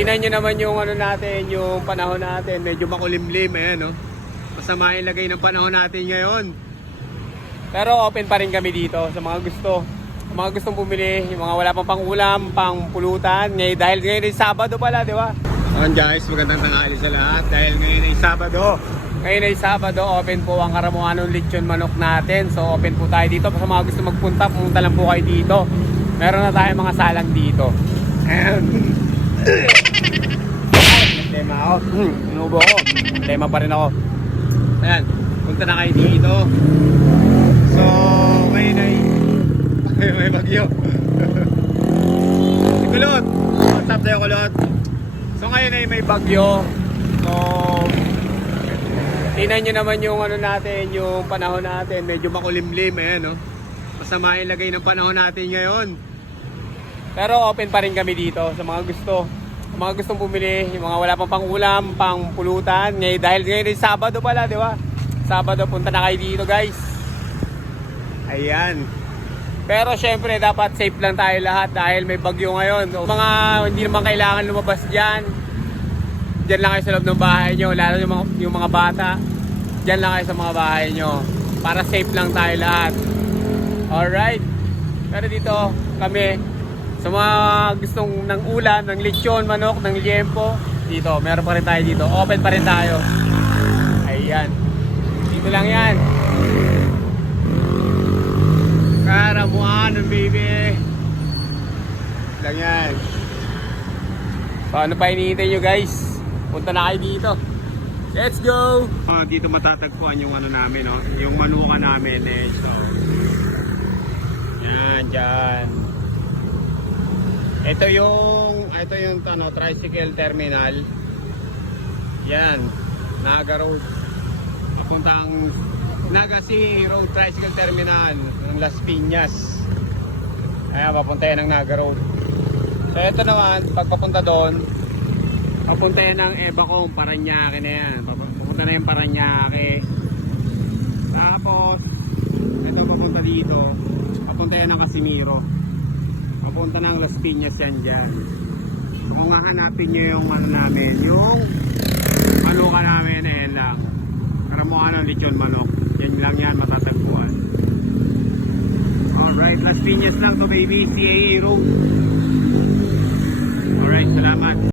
Tingnan nyo naman yung ano natin, yung panahon natin. Medyo makulimlim, ayan, no? Masama yung lagay ng panahon natin ngayon. Pero open pa rin kami dito sa mga gusto. Sa mga gustong bumili, yung mga wala pang pangulam, pang pulutan. Ngayon, dahil ngayon ay Sabado pala, di ba? Ayan guys, magandang tanghali sa lahat. Dahil ngayon ay Sabado. Ngayon ay Sabado, open po ang Karamuanong Lechon Manok natin. So open po tayo dito. Sa mga gusto magpunta, pumunta lang po kayo dito. Meron na tayong mga salang dito. Ayan. Tema ako. Inubo ko. Tema pa rin ako. Ayan. Punta na kayo dito. So, ngayon ay may bagyo. Si Kulot. What's up tayo, Kulot? So, ngayon ay may bagyo. So, tingnan nyo naman yung ano natin, yung panahon natin. Medyo makulimlim. Ayan, no? Masama yung lagay ng panahon natin ngayon. Pero open pa rin kami dito sa mga gusto. Sa mga gustong bumili, yung mga wala pang pangulam, pang pulutan. Ngayon, dahil ngayon ay Sabado pala, di ba? Sabado, punta na kayo dito, guys. Ayan. Pero syempre, dapat safe lang tayo lahat dahil may bagyo ngayon. So, mga hindi naman kailangan lumabas dyan. Dyan lang kayo sa loob ng bahay nyo. Lalo yung mga bata. Dyan lang kayo sa mga bahay nyo. Para safe lang tayo lahat. Alright. Pero dito, kami, sa mga gustong ng ulam, ng lechon, manok, ng liempo, dito, meron pa rin tayo dito. Open pa rin tayo. Ayan. Dito lang yan. Karamuanong baby. Lang yan. So ano pa hinihintay nyo guys? Punta na kayo dito. Let's go! Dito matatagpuan yung ano namin, no? Yung manuka namin eh. So, yan, dyan. Ito yung ano, tricycle terminal. Yan, Naga Road. Papuntang Naga City Road Tricycle Terminal ng Las Piñas. Ayan, papunta yan ng Naga Road. So ito naman, pagpapunta doon, papunta yan ng Ebacong, Parañaque na yan. Papunta na yung Parañaque. Tapos, ito papunta dito, papunta yan ng Casimiro. Papunta ng Las Piñas yan dyan. So, kung hahanapin nyo yung ano namin, yung manuka namin, ayan lang. Karamuanong Lechon Manok. Yan lang yan, matatagpuan. Alright, Las Piñas lang to baby, CAA Road.